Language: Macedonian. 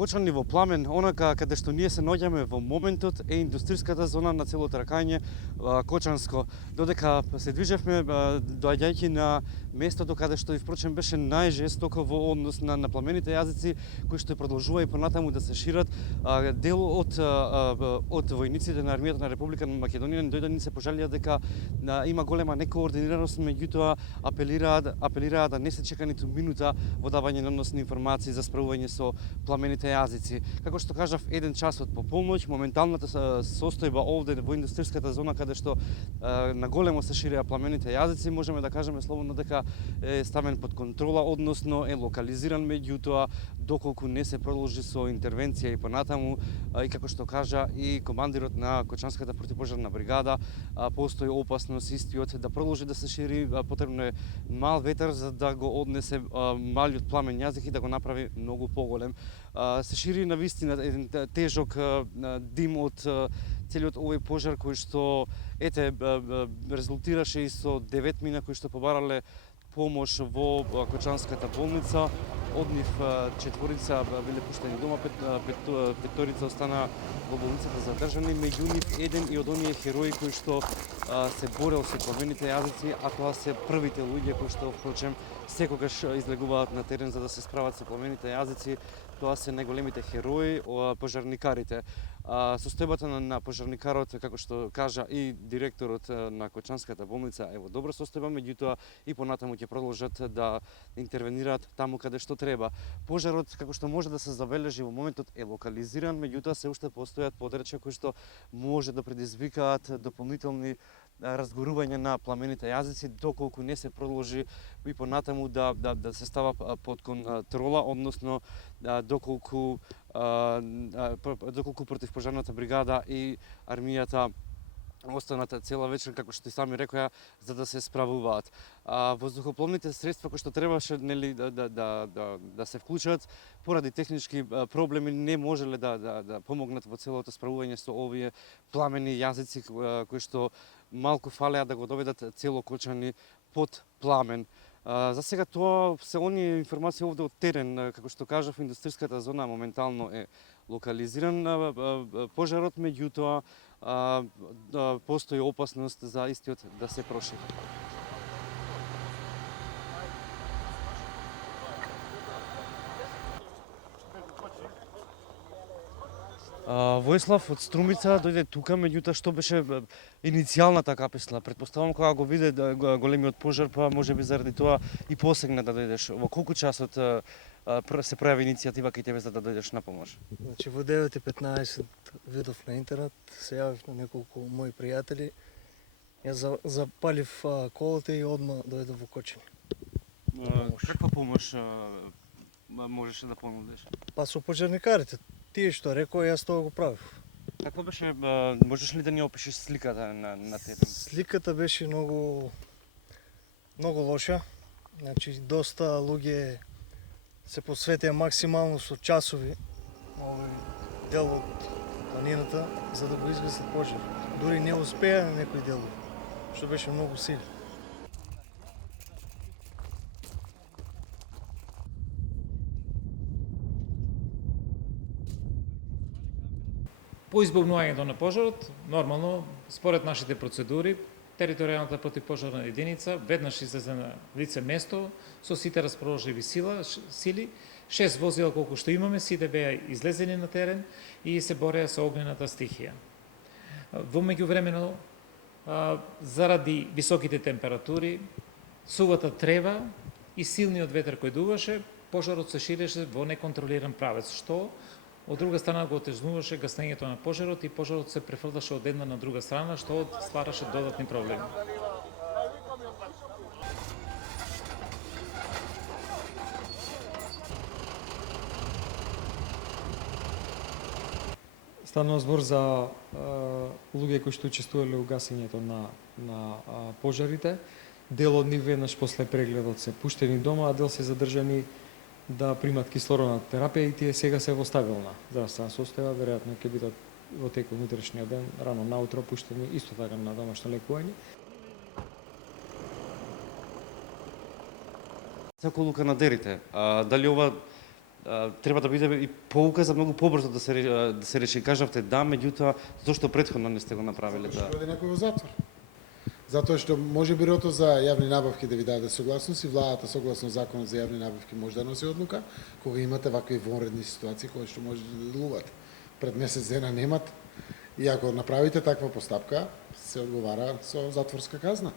Кочани во пламен, онака каде што ние се наоѓаме во моментот е индустријската зона на цело тракање Кочанско, додека се движевме доаѓајќи на местото каде што и впрочем беше најжестоко во однос на пламените јазици кои што продолжува и понатаму да се шират. Дел од војниците на армијата на Република Македонија дојдоа ни се пожалија дека има голема некоординираност, меѓутоа апелираа да не се чека ниту минута во давање на односни информации за справување со пламените јазици. Како што кажав, 1 час од пополноќ, моменталната состојба овде во индустријската зона каде што на големо се ширеа пламените јазици, можеме да кажеме слободно дека е ставен под контрола, односно е локализиран, меѓутоа доколку не се продолжи со интервенција и понатаму, и како што кажа и командирот на Кочанската противпожарна бригада, постои опасност истиот да продолжи да се шири, потребно е мал ветер за да го однесе малиот пламен јазик и да го направи многу поголем. Се шири на вистина еден тежок дим од целиот овој пожар кој што резултираше и со 9 мина кои што побарале помош во Кочанската болница. Од нив 4 биле пуштени дома, петорица останаа во болницата задржани, меѓу нив еден и од оние херои кои што се борел со пламените јазици, а тоа се првите луѓе кои што впрочем секогаш излегуваат на терен за да се справат со пламените јазици. Тоа се најголемите херои, пожарникарите. Состојбата на пожарникарот, како што кажа и директорот на Кочанската болница, е во добра состојба, меѓутоа и понатаму ќе продолжат да интервенираат таму каде што треба. Пожарот, како што може да се забележи во моментот, е локализиран, меѓутоа се уште постојат подрачја кои што може да предизвикаат дополнителни разгорување на пламените јазици доколку не се продолжи и понатаму да се става под контрола, односно доколку противпожарната бригада и армијата останат цела вечер, како што и сами рекоа, за да се справуваат. Воздухопловните средства кои што требаше да се вклучат поради технички проблеми не можеле да помогнат во целото справување со овие пламени јазици кои што малку фалеа да го доведат цело Кочани под пламен. За сега тоа се оние информации овде од терен, како што кажав, индустријската зона моментално е локализиран пожарот, меѓутоа постои опасност за истиот да се прошири. Војслав од Струмица дојде тука, меѓутоа што беше иницијалната капесла? Претпоставувам кога го виде големиот пожар, па можеби заради тоа и посегна да дојдеш. Во колку часот се пројави иницијатива кај тебе за да дојдеш на помош? Значи во 9:15 видов на интернет, се јавив на неколку мои пријатели. Ја запалив колата и одма дојдов во Кочани. Каква помош можеше да понудиш? Па со пожарникарите. Тие што рекоа, јас тоа го правив. Какво беше, можеш ли да ни опишеш сликата на терен? Сликата беше многу лоша. Значи доста луѓе се посветија максимално со часови овој дел од планината за да го изгасат пожар. Дури не успеа на некои делови, што беше многу сили. По избавувањето на пожарот, нормално, според нашите процедури, територијалната противпожарна единица веднаш излезе на лице место со сите расположливи сили. 6 возила колку што имаме, сите беа излезени на терен и се бореа со огнената стихија. Во меѓувремено, заради високите температури, сувата трева и силниот ветер кој дуваше, пожарот се ширеше во неконтролиран правец, што од друга страна го отежнуваше гаснењето на пожарот и пожарот се префрлаше од една на друга страна, што ствараше додатни проблеми. Станува збор за луѓе кои што учествувале во гасењето на пожарите. Дел од нив веднаш после прегледот се пуштени дома, а дел се задржани да примат кислородна терапија и тие сега се во стабилна здравствена состојба, веројатно ќе бидат во текот утрешниот ден, рано наутро пуштени исто така на домашно лекување. Како лука на дерите, дали ова треба да биде и pouka за многу побрзо да се реши. Кажавте да, меѓутоа зошто претходно не сте го направиле Што да? оди некој во затвор. Затоа што може бюрото за јавни набавки да ви даде согласност и владата согласно законот за јавни набавки може да носи одлука кога имате вакви вонредни ситуации кои што може да делуваат. Пред месец дена немат и ако направите таква постапка се одговара со затворска казна.